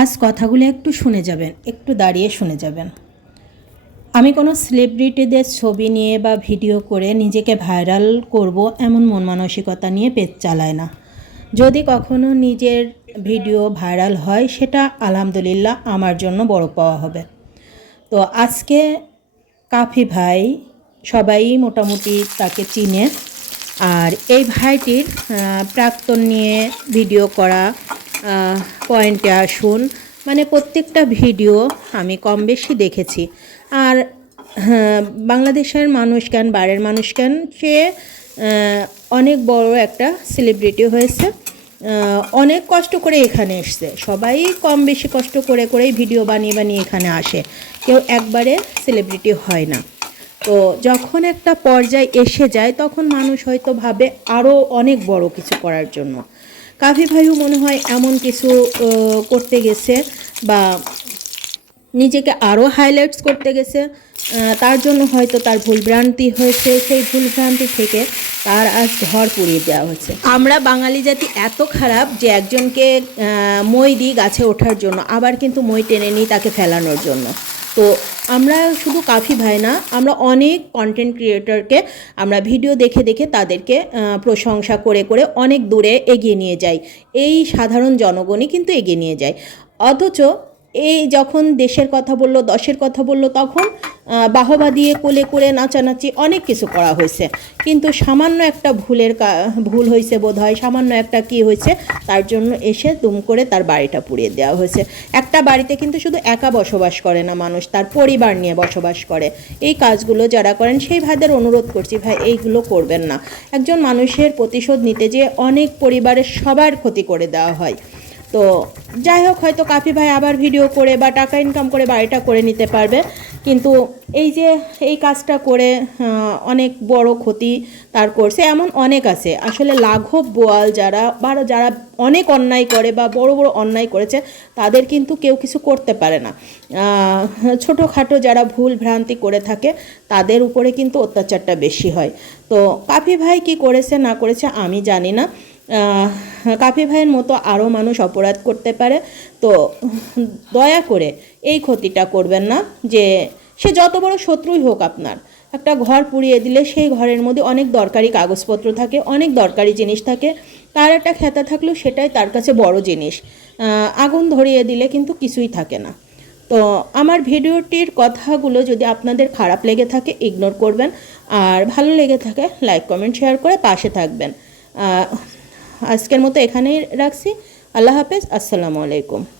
আজ কথাগুলো একটু শুনে যাবেন, একটু দাঁড়িয়ে শুনে যাবেন। আমি কোনো সেলিব্রিটিদের ছবি নিয়ে বা ভিডিও করে নিজেকে ভাইরাল করব এমন মন মানসিকতা নিয়ে পেজ চালায় না। যদি কখনো নিজের ভিডিও ভাইরাল হয়, সেটা আলহামদুলিল্লাহ আমার জন্য বড় পাওয়া হবে। তো আজকে কাফি ভাই সবাই মোটামুটি তাকে চিনে। আর এই ভাইটির প্রাক্তন নিয়ে ভিডিও করা পয়েন্টে আসুন। মানে প্রত্যেকটা ভিডিও আমি কম বেশি দেখেছি। আর হ্যাঁ, বাংলাদেশের মানুষ কেন বাইরের মানুষ কেন সে অনেক বড় একটা সেলিব্রিটি হয়েছে। অনেক কষ্ট করে এখানে এসছে। সবাই কম বেশি কষ্ট করে করেই ভিডিও বানিয়ে বানিয়ে এখানে আসে। কেউ একবারে সেলিব্রিটি হয় না। তো যখন একটা পর্যায় এসে যায়, তখন মানুষ হয়তো ভাবে আরও অনেক বড় কিছু করার জন্য। কাফি ভাইও মনে হয় এমন কিছু করতে গেছে বা নিজেকে আরও হাইলাইটস করতে গেছে। তার জন্য হয়তো তার ভুলভ্রান্তি হয়েছে। সেই ভুলভ্রান্তি থেকে তার আজ ঘর পুড়িয়ে দেওয়া হয়েছে। আমরা বাঙালি জাতি এত খারাপ যে একজনকে মই দিই গাছে ওঠার জন্য, আবার কিন্তু মই টেনে নিই তাকে ফেলানোর জন্য। তো আমরা শুধু কাফি ভাই না, আমরা অনেক কন্টেন্ট ক্রিয়েটরকে আমরা ভিডিও দেখে দেখে তাদেরকে প্রশংসা করে করে অনেক দূরে এগিয়ে নিয়ে যাই। এই সাধারণ জনগণই কিন্তু এগিয়ে নিয়ে যায়। অথচ এই যখন দেশের কথা বলল, দশের কথা বলল, তখন বাহবা দিয়ে কোলে করে নাচানাচি অনেক কিছু করা হয়েছে। কিন্তু সামান্য একটা ভুলের ভুল হয়েছে বোধ হয় সামান্য একটা কি হয়েছে, তার জন্য এসে দুম করে তার বাড়িটা পুড়িয়ে দেওয়া হয়েছে। একটা বাড়িতে কিন্তু শুধু একা বসবাস করে না মানুষ, তার পরিবার নিয়ে বসবাস করে। এই কাজগুলো যারা করেন, সেই ভাইদের অনুরোধ করছি, ভাই, এইগুলো করবেন না। একজন মানুষের প্রতিশোধ নিতে যেয়ে অনেক পরিবারের সবার ক্ষতি করে দেওয়া হয়। তো যাই হোক, হয়তো কাফি ভাই আবার ভিডিও করে বা টাকা ইনকাম করে বাড়িটা করে নিতে পারবে। কিন্তু এই যে এই কাজটা করে অনেক বড় ক্ষতি তার করছে। এমন অনেক আছে। আসলে লাঘব বোয়াল যারা বা যারা অনেক অন্যায় করে বা বড় বড় অন্যায় করেছে, তাদের কিন্তু কেউ কিছু করতে পারে না। ছোটোখাটো যারা ভুল ভ্রান্তি করে থাকে, তাদের উপরে কিন্তু অত্যাচারটা বেশি হয়। তো কাফি ভাই কি করেছে, না করেছে, আমি জানি না। কাফি ভাইয়ের মতো আরও মানুষ অপরাধ করতে পারে, তো দয়া করে এই ক্ষতিটা করবেন না যে সে যত বড় শত্রুই হোক আপনার। একটা ঘর পুড়িয়ে দিলে সেই ঘরের মধ্যে অনেক দরকারি কাগজপত্র থাকে, অনেক দরকারি জিনিস থাকে, তার একটা খেতা থাকলেও সেটাই তার কাছে বড় জিনিস। আগুন ধরিয়ে দিলে কিন্তু কিছুই থাকে না। তো আমার ভিডিওটির কথাগুলো যদি আপনাদের খারাপ লেগে থাকে ইগনোর করবেন, আর ভালো লেগে থাকে লাইক কমেন্ট শেয়ার করে পাশে থাকবেন। আজকের মতো এখানেই রাখছি। আল্লাহ হাফেজ। আসসালামু আলাইকুম।